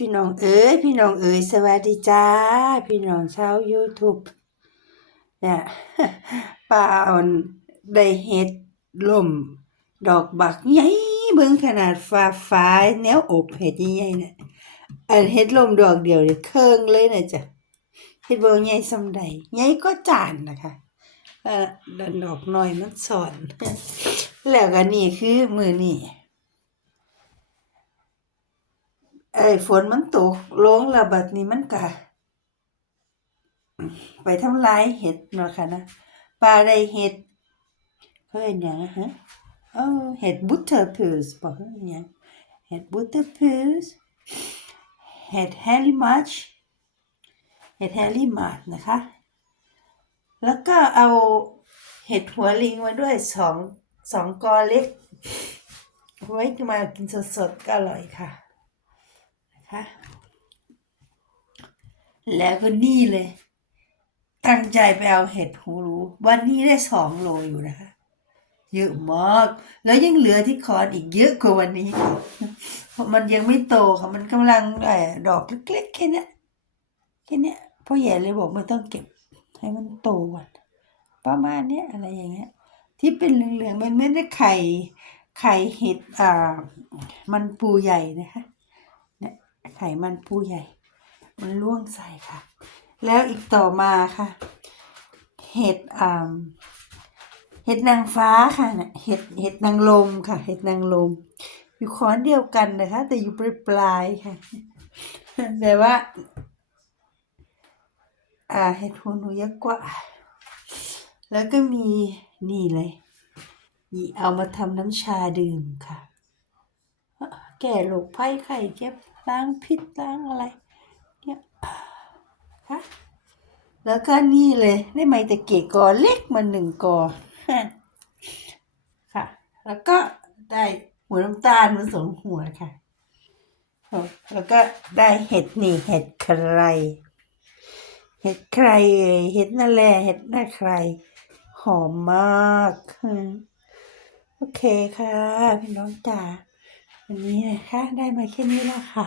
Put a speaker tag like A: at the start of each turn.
A: พี่น้องเอ๋ยพี่น้องเอ๋ยสวัสดีจ้า พี่น้องชาว YouTube เนี่ยป้าอ่อนได้เฮ็ดลมดอกบักใหญ่เบิ่งขนาดฟ้าฟ้าแนวอบเฮ็ดใหญ่ๆน่ะอันเฮ็ดลมดอกเดียวเนี่ยเคิงเลยนะจ้ะเฮ็ดบ่ใหญ่ส่ำใดใหญ่ก็จานนะคะเอ่อดันดอกน้อยมันสอน แล้วก็นี่คือมือนี้ ไอ้ฝนมันตกลงแล้วบัดนี้มันก็ไปทำลายเห็ดเนาะค่ะนะปลาได้เห็ดเพิ่อนหยังฮะเออเห็ด butterpills บ่เพิ่อนหยังเห็ด butterpills เห็ด hairy march เห็ด hairy march นะคะ แล้วก็เอาเห็ดหัวลิงมาด้วยสองสองกอเล็กไว้มากินสดๆก็อร่อยค่ะ นะคะ แล้วก็นี่เลย ตั้งใจไปเอาเห็ดหูรูวันนี้ได้สองโลอยู่นะคะ เยอะมาก แล้วยังเหลือที่คอนอีกเยอะกว่าวันนี้เพราะมันยังไม่โตค่ะมันกำลังเอ่อดอกเล็กๆแค่เนี้ยแค่เนี้ยพ่อใหญ่เลยบอกไม่ต้องเก็บให้มันโตก่อนประมาณเนี้ยอะไรอย่างเงี้ย ที่เป็นเหลืองๆมันไม่ได้ไข่ไข่เห็ดอ่า มันปูใหญ่นะคะ ไข่มันปูใหญ่ มันล่วงใส่ค่ะ แล้วอีกต่อมาค่ะ เห็ดอ่าเห็ดนางฟ้าค่ะเห็ดเห็ดนางลมค่ะ เห็ดนางลม อยู่ขอนเดียวกันนะคะ แต่อยู่ปลายปลายๆค่ะ แต่ว่า อ่าเห็ดหูหนูเยอะกว่า แล้วก็มีนี่เลยนี่เอามาทำน้ำชาดื่มค่ะ แก่โรคภัยไข้เจ็บล้างพิษล้างอะไร เนี่ยค่ะแล้วก็นี่เลยได้ไมตะเกียกอเล็กมาหนึ่งกอค่ะ แล้วก็ได้หัวน้ำตาลมาสองหัวค่ะ แล้วก็ได้เห็ดนี่เห็ดใคร เห็ดใครเอ่ยเห็ดนั่นแหละเห็ดหน้าใคร หอมมาก โอเคค่ะ พี่น้องจ๋า วันนี้นะคะได้มาแค่นี้แล้วค่ะ